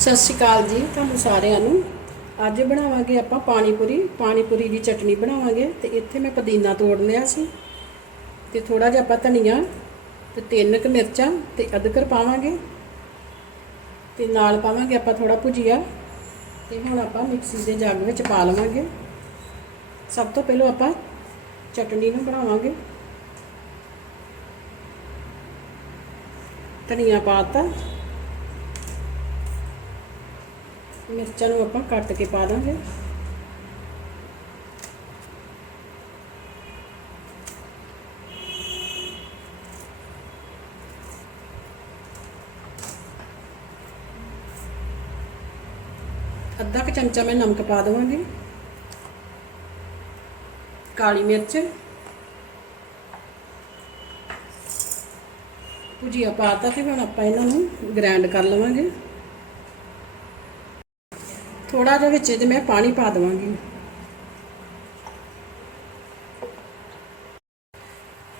ਸਤਿ ਸ਼੍ਰੀ ਅਕਾਲ ਜੀ ਤੁਹਾਨੂੰ ਸਾਰਿਆਂ ਨੂੰ। ਅੱਜ ਬਣਾਵਾਂਗੇ ਆਪਾਂ ਪਾਣੀ ਪੂਰੀ ਦੀ ਚਟਨੀ ਬਣਾਵਾਂਗੇ ਤੇ ਇੱਥੇ ਮੈਂ ਪੁਦੀਨਾ ਤੋੜ ਲਿਆ ਸੀ। ਤੇ ਥੋੜਾ ਜਿਹਾ ਆਪਾਂ ਧਨੀਆ ਤੇ ਤਿੰਨ ਕੁ ਮਿਰਚਾਂ ਤੇ ਅਦਰਕ ਪਾਵਾਂਗੇ। ਤੇ ਨਾਲ ਪਾਵਾਂਗੇ ਆਪਾਂ ਥੋੜਾ ਭੁਜੀਆ ਤੇ ਹੁਣ ਆਪਾਂ ਮਿਕਸੀ ਦੇ ਜੱਗ ਵਿੱਚ ਪਾ ਲਵਾਂਗੇ। ਸਭ ਤੋਂ ਪਹਿਲਾਂ ਆਪਾਂ ਚਟਨੀ ਨੂੰ ਬਣਾਵਾਂਗੇ। ਧਨੀਆ ਪਾਤਾ ਮਿਰਚਾਂ ਨੂੰ ਆਪਾਂ ਕੱਟ ਕੇ ਪਾ ਦਾਂਗੇ। ਅੱਧਾ ਕੁ ਚਮਚਾ ਮੈਂ ਨਮਕ ਪਾ ਦੇਵਾਂਗੀ। ਕਾਲੀ ਮਿਰਚ। ਭੁਜੀਆ ਪਾਤਾ ਤੇ ਹੁਣ ਆਪਾਂ ਇਹਨਾਂ ਨੂੰ ਗ੍ਰਾਈਂਡ ਕਰ ਲਵਾਂਗੇ। ਥੋੜਾ ਜਿਹਾ ਵਿੱਚ ਇਹਦੇ ਮੈਂ ਪਾਣੀ ਪਾ ਦਵਾਂਗੀ।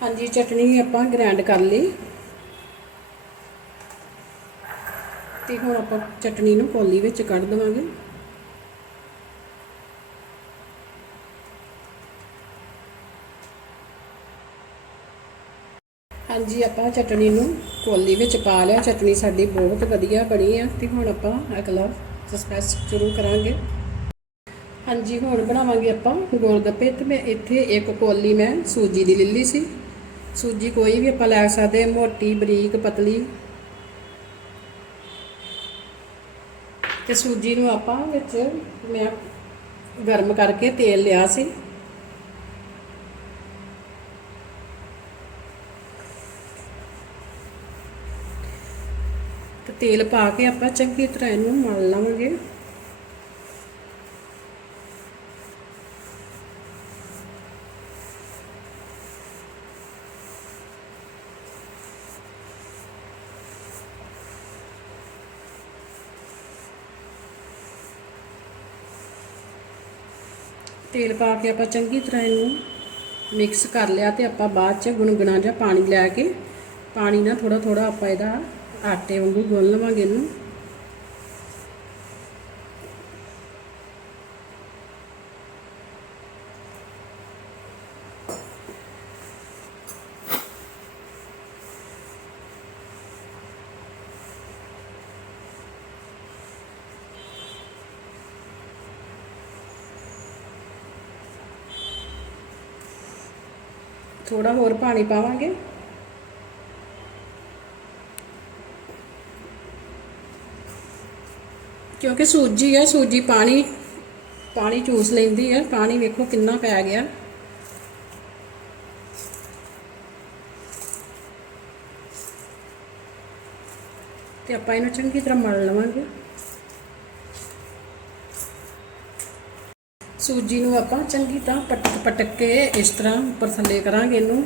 ਹਾਂਜੀ, ਚਟਨੀ ਆਪਾਂ ਗ੍ਰਾਈਂਡ ਕਰ ਲਈ। ਤੇ ਹੁਣ ਆਪਾਂ ਚਟਨੀ ਨੂੰ ਕੋਲੀ ਵਿੱਚ ਕੱਢ ਦਵਾਂਗੇ। ਹਾਂਜੀ, ਆਪਾਂ ਚਟਨੀ ਨੂੰ ਕੋਲੀ ਵਿੱਚ ਪਾ ਲਿਆ। ਚਟਨੀ ਸਾਡੀ ਬਹੁਤ ਵਧੀਆ ਬਣੀ ਆ। ਤੇ ਹੁਣ ਆਪਾਂ ਅਗਲਾ ਸਸਪੈਸ ਸ਼ੁਰੂ ਕਰਾਂਗੇ। ਹਾਂਜੀ, ਹੁਣ ਬਣਾਵਾਂਗੇ ਆਪਾਂ ਗੋਲ ਗੱਪੇ ਤੇ ਮੈਂ ਇੱਥੇ ਇੱਕ ਕੋਲੀ ਮੈਂ ਸੂਜੀ ਦੀ ਲਿੱਲੀ ਸੀ। ਸੂਜੀ ਕੋਈ ਵੀ ਆਪਾਂ ਲੈ ਸਕਦੇ ਮੋਟੀ, ਬਰੀਕ, ਪਤਲੀ। ਤੇ ਸੂਜੀ ਨੂੰ ਆਪਾਂ ਵਿੱਚ ਮੈਂ ਗਰਮ ਕਰਕੇ ਤੇਲ ਲਿਆ ਸੀ। ਤੇਲ ਪਾ ਕੇ ਆਪਾਂ ਚੰਗੀ ਤਰ੍ਹਾਂ ਇਹਨੂੰ ਮਲ ਲਵਾਂਗੇ। ਤੇਲ ਪਾ ਕੇ ਆਪਾਂ ਚੰਗੀ ਤਰ੍ਹਾਂ ਇਹਨੂੰ ਮਿਕਸ ਕਰ ਲਿਆ ਤੇ ਆਪਾਂ ਬਾਅਦ ਚ ਗੁਣਗੁਣਾ ਜਿਹਾ ਪਾਣੀ ਲੈ ਕੇ, ਪਾਣੀ ਨਾਲ ਥੋੜਾ ਥੋੜਾ ਆਪਾਂ ਇਹਦਾ ਆਟੇ ਵਾਂਗੂ ਗੁੰਨ ਲਵਾਂਗੇ ਇਹਨੂੰ ਥੋੜਾ ਹੋਰ ਪਾਣੀ ਪਾਵਾਂਗੇ ਕਿਉਂਕਿ ਸੂਜੀ ਹੈ ਸੂਜੀ ਪਾਣੀ ਪਾਣੀ ਚੂਸ ਲੈਂਦੀ ਹੈ ਪਾਣੀ ਵੇਖੋ ਕਿੰਨਾ ਪੈ ਗਿਆ। ਤੇ ਆਪਾਂ ਇਹਨੂੰ ਚੰਗੀ ਤਰ੍ਹਾਂ ਮਲ ਲਵਾਂਗੇ। ਸੂਜੀ ਨੂੰ ਆਪਾਂ ਚੰਗੀ ਤਰ੍ਹਾਂ ਪਟਕ ਪਟਕ ਕੇ ਇਸ ਤਰ੍ਹਾਂ ਉੱਪਰ ਥੱਲੇ ਕਰਾਂਗੇ ਇਹਨੂੰ,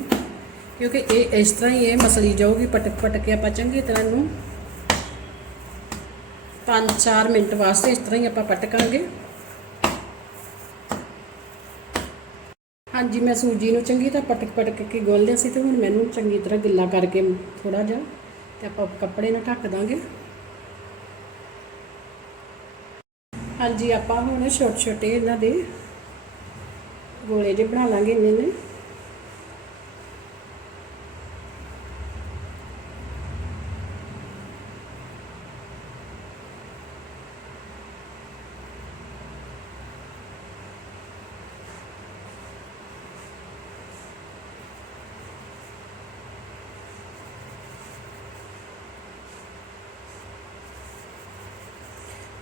ਕਿਉਂਕਿ ਇਹ ਇਸ ਤਰ੍ਹਾਂ ਹੀ ਇਹ ਮਸਲੀ ਜਾਊਗੀ, ਪਟਕ ਪਟਕ ਕੇ ਆਪਾਂ ਚੰਗੀ ਤਰ੍ਹਾਂ ਇਹਨੂੰ 5-4 ਮਿੰਟ ਵਾਸਤੇ ਇਸ ਤਰ੍ਹਾਂ ਹੀ ਆਪਾਂ ਪਟਕਾਂਗੇ ਹਾਂਜੀ, ਮੈਂ ਸੂਜੀ ਨੂੰ ਚੰਗੀ ਤਰ੍ਹਾਂ ਪਟਕ ਪਟਕ ਕੇ ਗੁੰਨ ਲਿਆ ਸੀ ਤੇ ਹੁਣ ਮੈਨੂੰ ਚੰਗੀ ਤਰ੍ਹਾਂ ਗਿੱਲਾ ਕਰਕੇ ਥੋੜਾ ਜਿਹਾ ਤੇ ਆਪਾਂ ਕੱਪੜੇ ਨਾਲ ਢੱਕ ਦਾਂਗੇ। ਹਾਂਜੀ, ਆਪਾਂ ਹੁਣ ਛੋਟੇ ਛੋਟੇ ਇਹਨਾਂ ਦੇ ਗੋਲੇ ਜਿਹੇ ਬਣਾ ਲਾਂਗੇ ਇੰਨੇ ਨੇ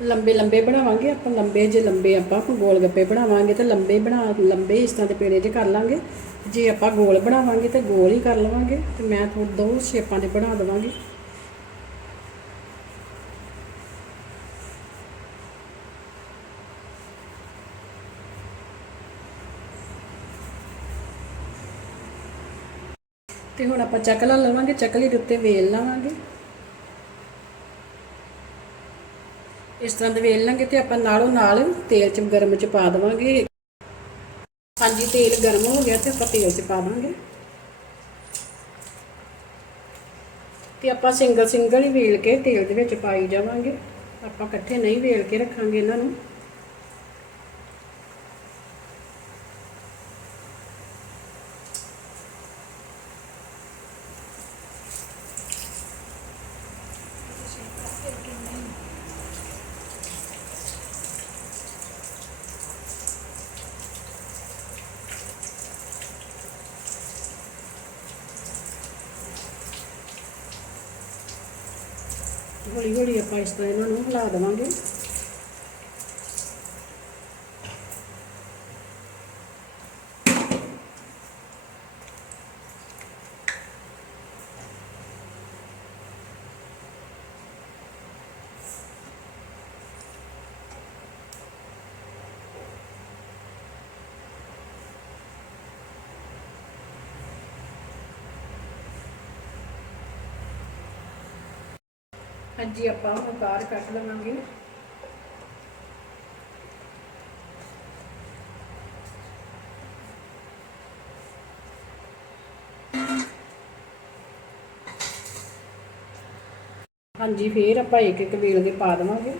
ਲੰਬੇ ਲੰਬੇ ਬਣਾਵਾਂਗੇ, ਆਪਾਂ ਲੰਬੇ ਜੇ ਲੰਬੇ ਆਪਾਂ ਗੋਲ ਗੱਪੇ ਬਣਾਵਾਂਗੇ ਤੇ ਲੰਬੇ ਬਣਾ, ਲੰਬੇ ਇਸ ਤਰ੍ਹਾਂ ਦੇ ਪੇੜੇ ਜੇ ਕਰ ਲਾਂਗੇ। ਜੇ ਆਪਾਂ ਗੋਲ ਬਣਾਵਾਂਗੇ ਤੇ ਗੋਲ ਹੀ ਕਰ ਲਵਾਂਗੇ ਤੇ ਮੈਂ ਥੋੜਾ ਦੋ ਸ਼ੇਪਾਂ ਦੇ ਬਣਾ ਦਵਾਂਗੀ। ਤੇ ਹੁਣ ਆਪਾਂ ਚਕਲਾ ਲਵਾਂਗੇ ਚਕਲੀ ਦੇ ਉੱਤੇ ਵੇਲ ਲਾਵਾਂਗੇ। ਇਸ ਤਰ੍ਹਾਂ ਦੇ ਵੇਲ ਲਾਂਗੇ ਤੇ ਆਪਾਂ ਨਾਲੋਂ ਨਾਲ ਤੇਲ ਚ ਗਰਮ ਚ ਪਾ ਦੇਵਾਂਗੇ। ਹਾਂਜੀ, ਤੇਲ ਗਰਮ ਹੋ ਗਿਆ ਤੇ ਆਪਾਂ ਤੇਲ ਚ ਪਾ ਦਾਂਗੇ ਤੇ ਆਪਾਂ ਸਿੰਗਲ ਸਿੰਗਲ ਹੀ ਵੇਲ ਕੇ ਤੇਲ ਦੇ ਵਿੱਚ ਪਾਈ ਜਾਵਾਂਗੇ। ਆਪਾਂ ਇਕੱਠੇ ਨਹੀਂ ਵੇਲ ਕੇ ਰੱਖਾਂਗੇ ਇਹਨਾਂ ਨੂੰ। ਹੌਲੀ ਹੌਲੀ ਆਪਾਂ ਇਸ ਤਰ੍ਹਾਂ ਇਹਨਾਂ ਨੂੰ ਹਿਲਾ ਦੇਵਾਂਗੇ। ਹਾਂਜੀ, ਆਪਾਂ ਹੁਣ ਬਾਹਰ ਕੱਢ ਲਵਾਂਗੇ। ਹਾਂਜੀ, ਫੇਰ ਆਪਾਂ ਇੱਕ ਇੱਕ ਵੇਲ ਦੇ ਪਾ ਦੇਵਾਂਗੇ।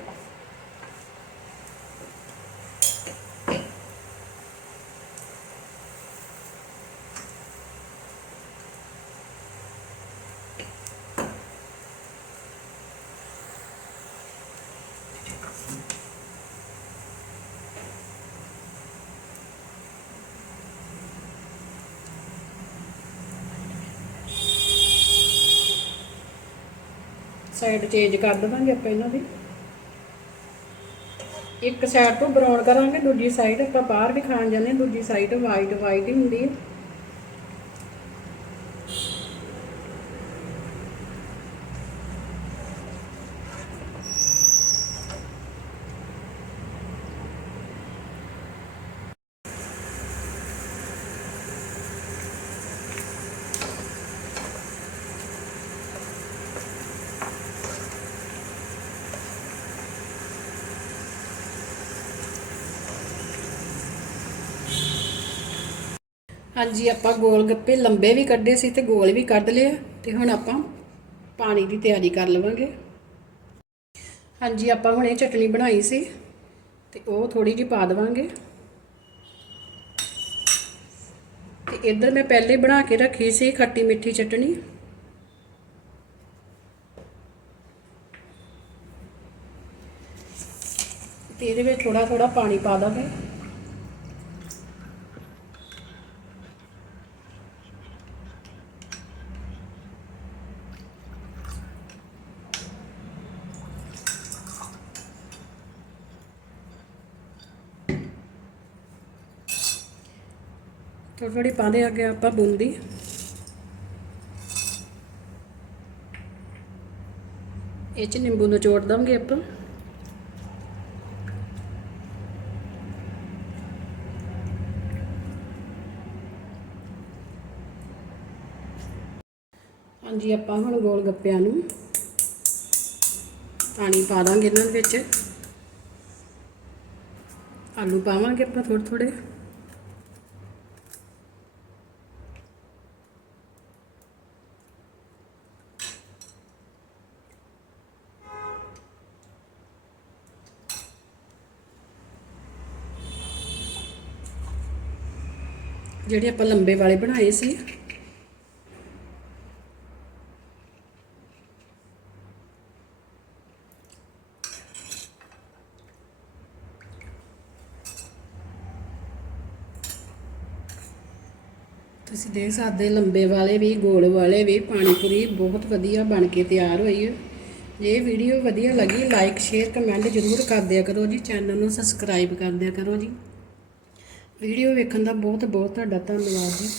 ਸਾਈਡ ਚੇਂਜ ਕਰ ਦੇਵਾਂਗੇ ਆਪਾਂ ਇਹਨਾਂ ਦੀ। ਇੱਕ ਸਾਈਡ ਤੋਂ ਬਰਾਊਨ ਕਰਾਂਗੇ, ਦੂਜੀ ਸਾਈਡ ਆਪਾਂ ਬਾਹਰ ਵੀ ਖਾਣ ਜਾਂਦੇ ਹਾਂ, ਦੂਜੀ ਸਾਈਡ ਵਾਈਟ ਵਾਈਟ ਹੀ ਹੁੰਦੀ ਹੈ। ਹਾਂਜੀ, ਆਪਾਂ ਗੋਲ ਗੱਪੇ ਲੰਬੇ ਵੀ ਕੱਢੇ ਸੀ ਤੇ ਗੋਲ ਵੀ ਕੱਢ ਲਿਆ ਤੇ ਹੁਣ ਆਪਾਂ ਪਾਣੀ ਦੀ ਤਿਆਰੀ ਕਰ ਲਵਾਂਗੇ। ਹਾਂਜੀ, ਆਪਾਂ ਹੁਣ ਇਹ ਚਟਨੀ ਬਣਾਈ ਸੀ ਤੇ ਉਹ ਥੋੜੀ ਜਿਹੀ ਪਾ ਦੇਵਾਂਗੇ। ਤੇ ਇੱਧਰ ਮੈਂ ਪਹਿਲੇ ਬਣਾ ਕੇ ਰੱਖੀ ਸੀ ਖੱਟੀ ਮਿੱਠੀ ਚਟਣੀ ਤੇ ਇਹਦੇ ਵਿੱਚ ਥੋੜਾ ਥੋੜਾ ਪਾਣੀ ਪਾ ਦਾਂਗੇ। ਥੋੜੀ ਥੋੜੀ ਪਾਦੇ ਅੱਗੇ ਆਪਾਂ ਬੂੰਦੀ ਇਹ ਚ ਨਿੰਬੂ ਨਿਚੋੜ ਦਾਂਗੇ ਆਪਾਂ। ਹਾਂਜੀ, ਆਪਾਂ ਹੁਣ ਗੋਲ ਗੱਪਿਆਂ ਨੂੰ ਪਾਣੀ ਪਾ ਦਾਂਗੇ ਇਹਨਾਂ ਦੇ ਵਿੱਚ। ਆਲੂ ਪਾਵਾਂਗੇ ਆਪਾਂ ਥੋੜੇ ਥੋੜੇ ਜਿਹੜੇ ਆਪਾਂ ਲੰਬੇ ਵਾਲੇ ਬਣਾਏ ਸੀ। ਤੁਸੀਂ ਦੇਖ ਸਕਦੇ ਲੰਬੇ ਵਾਲੇ ਵੀ, ਗੋਲ ਵਾਲੇ ਵੀ ਪਾਣੀ ਪੂਰੀ ਬਹੁਤ ਵਧੀਆ ਬਣ ਕੇ ਤਿਆਰ ਹੋਈ ਹੈ। ਜੇ ਵੀਡੀਓ ਵਧੀਆ ਲੱਗੀ ਲਾਈਕ ਸ਼ੇਅਰ ਕਮੈਂਟ ਜ਼ਰੂਰ ਕਰ ਦਿਆ ਕਰੋ ਜੀ। ਚੈਨਲ ਨੂੰ ਸਬਸਕ੍ਰਾਈਬ ਕਰ ਦਿਆ ਕਰੋ ਜੀ। ਵੀਡੀਓ ਵੇਖਣ ਦਾ ਬਹੁਤ ਬਹੁਤ ਤੁਹਾਡਾ ਧੰਨਵਾਦ ਜੀ।